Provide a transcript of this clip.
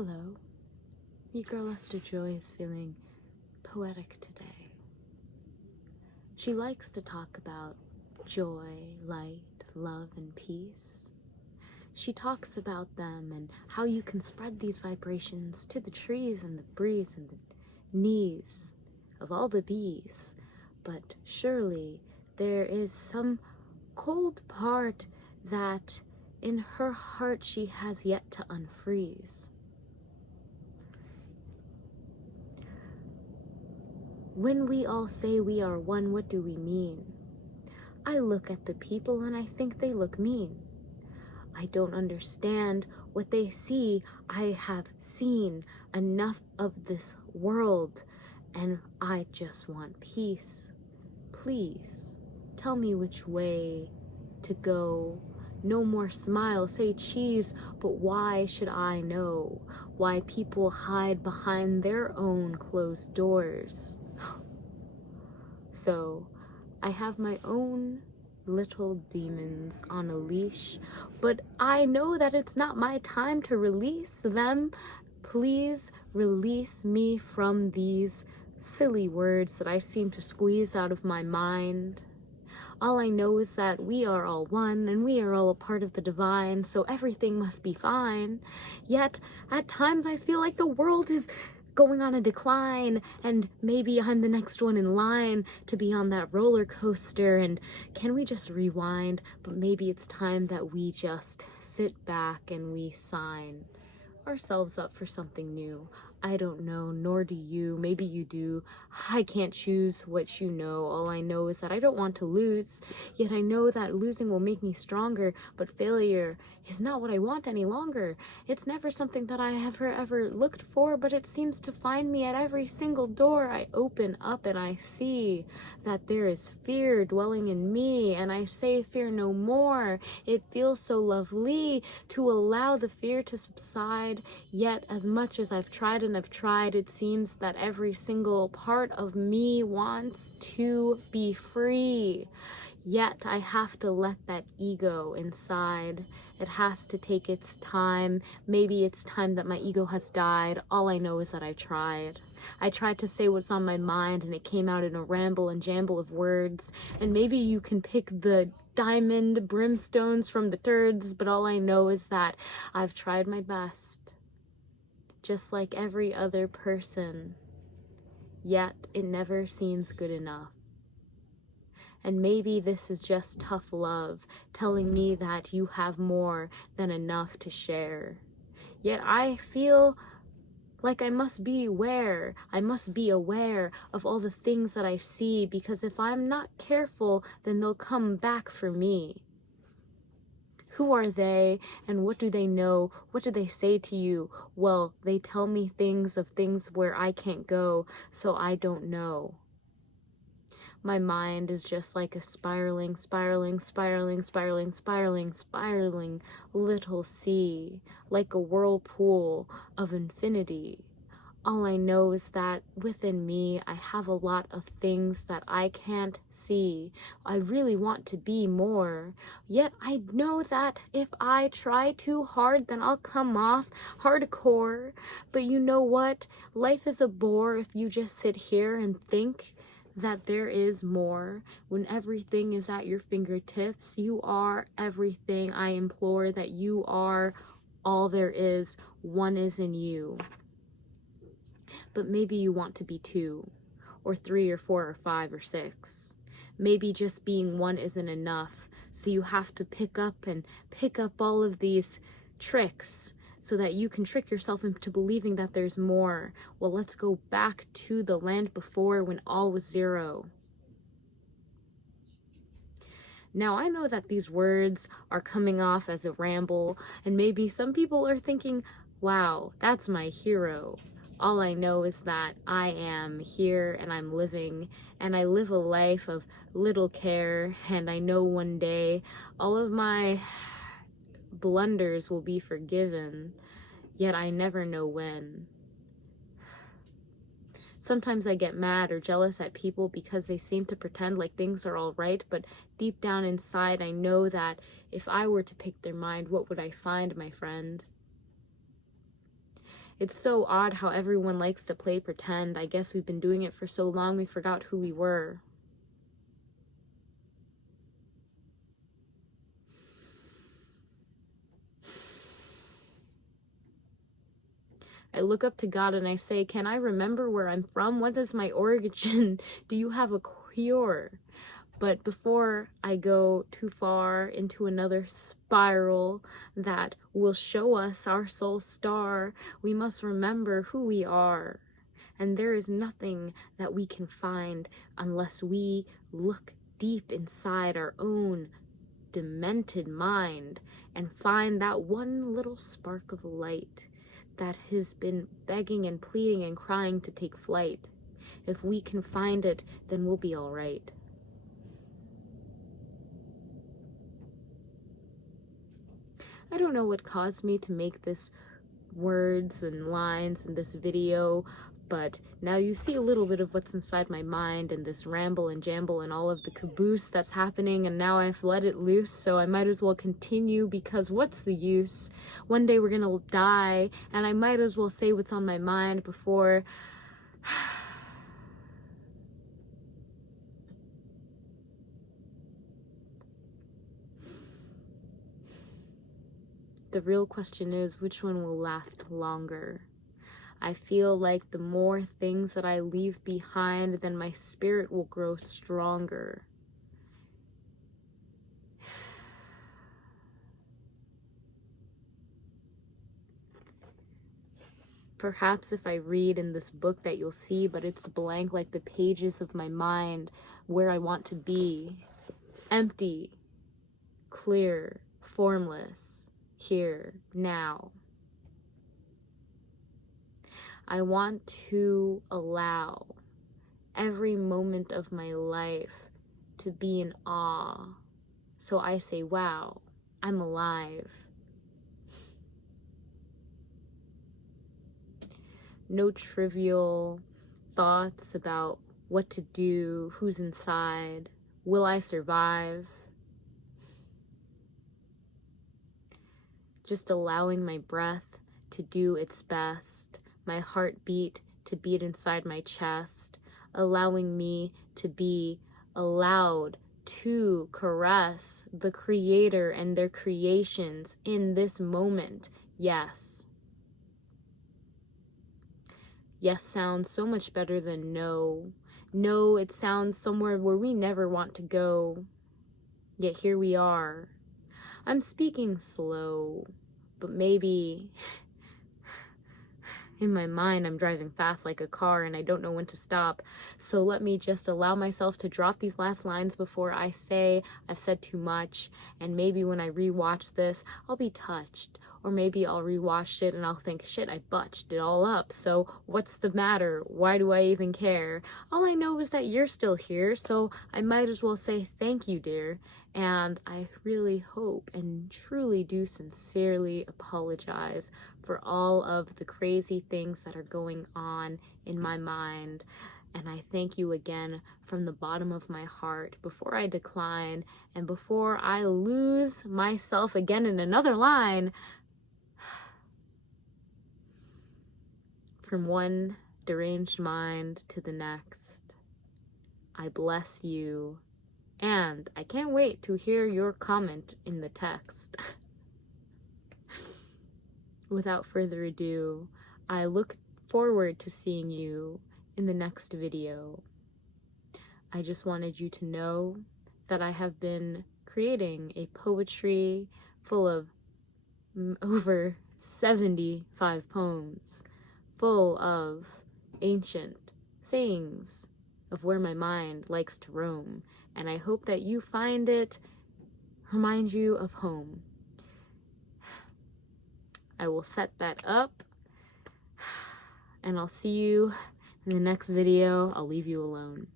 Hello, your girl Esther Joy is feeling poetic today. She likes to talk about joy, light, love, and peace. She talks about them and how you can spread these vibrations to the trees and the breeze and the knees of all the bees. But surely there is some cold part that in her heart she has yet to unfreeze. When we all say we are one, what do we mean? I look at the people and I think they look mean. I don't understand what they see. I have seen enough of this world and I just want peace. Please, tell me which way to go. No more smile, say cheese, but why should I know why people hide behind their own closed doors? So, I have my own little demons on a leash, but I know that it's not my time to release them. Please release me from these silly words that I seem to squeeze out of my mind. All I know is that we are all one and we are all a part of the divine, so everything must be fine. Yet, at times I feel like the world is going on a decline, and maybe I'm the next one in line to be on that roller coaster, and can we just rewind? But maybe it's time that we just sit back and we sign ourselves up for something new. I don't know, nor do you. Maybe you do. I can't choose what you know. All I know is that I don't want to lose, yet I know that losing will make me stronger, but failure is not what I want any longer. It's never something that I have ever looked for, but it seems to find me at every single door I open up, and I see that there is fear dwelling in me, and I say fear no more. It feels so lovely to allow the fear to subside, yet as much as I've tried and I've tried, it seems that every single part of me wants to be free. Yet I have to let that ego inside. It has to take its time. Maybe it's time that my ego has died. All I know is that I tried. I tried to say what's on my mind, and it came out in a ramble and jamble of words. And maybe you can pick the diamond brimstones from the turds, but all I know is that I've tried my best, just like every other person. Yet it never seems good enough. And maybe this is just tough love telling me that you have more than enough to share. Yet I feel like I must be aware of all the things that I see, because if I'm not careful, then they'll come back for me. Who are they, and what do they know? What do they say to you? Well, they tell me things where I can't go, so I don't know. My mind is just like a spiraling little sea, like a whirlpool of infinity. All I know is that within me, I have a lot of things that I can't see. I really want to be more. Yet I know that if I try too hard, then I'll come off hardcore. But you know what? Life is a bore if you just sit here and think that there is more. When everything is at your fingertips, you are everything. I implore that you are all there is. One is in you. But maybe you want to be 2 or 3 or 4 or 5 or 6. Maybe just being 1 isn't enough, so you have to pick up all of these tricks so that you can trick yourself into believing that there's more. Well, let's go back to the land before, when all was 0. Now, I know that these words are coming off as a ramble, and maybe some people are thinking, wow, that's my hero. All I know is that I am here and I'm living, and I live a life of little care, and I know one day all of my blunders will be forgiven, yet I never know when. Sometimes I get mad or jealous at people because they seem to pretend like things are all right, but deep down inside I know that if I were to pick their mind, what would I find, my friend? It's so odd how everyone likes to play pretend. I guess we've been doing it for so long we forgot who we were. I look up to God and I say, can I remember where I'm from? What is my origin? Do you have a cure? But before I go too far into another spiral that will show us our soul star, we must remember who we are. And there is nothing that we can find unless we look deep inside our own demented mind and find that one little spark of light that has been begging and pleading and crying to take flight. If we can find it, then we'll be all right. I don't know what caused me to make this words and lines in this video, but now you see a little bit of what's inside my mind and this ramble and jamble and all of the caboose that's happening, and now I've let it loose, so I might as well continue, because what's the use? One day we're gonna die, and I might as well say what's on my mind before the real question is, which one will last longer? I feel like the more things that I leave behind, then my spirit will grow stronger. Perhaps if I read in this book that you'll see, but it's blank like the pages of my mind, where I want to be. Empty, clear, formless, here, now. I want to allow every moment of my life to be in awe. So I say, wow, I'm alive. No trivial thoughts about what to do, who's inside, will I survive? Just allowing my breath to do its best, my heartbeat to beat inside my chest, allowing me to be allowed to caress the Creator and their creations in this moment. Yes. Yes sounds so much better than no. No, it sounds somewhere where we never want to go. Yet here we are. I'm speaking slow, but maybe in my mind I'm driving fast like a car and I don't know when to stop. So let me just allow myself to drop these last lines before I say I've said too much, and maybe when I rewatch this I'll be touched, or maybe I'll rewatch it and I'll think, shit, I botched it all up, so what's the matter? Why do I even care? All I know is that you're still here, so I might as well say thank you, dear. And I really hope and truly do sincerely apologize for all of the crazy things that are going on in my mind. And I thank you again from the bottom of my heart before I decline and before I lose myself again in another line. From one deranged mind to the next, I bless you, and I can't wait to hear your comment in the text. Without further ado, I look forward to seeing you in the next video. I just wanted you to know that I have been creating a poetry full of over 75 poems, full of ancient sayings of where my mind likes to roam, and I hope that you find it remind you of home. I will set that up, and I'll see you in the next video. I'll leave you alone.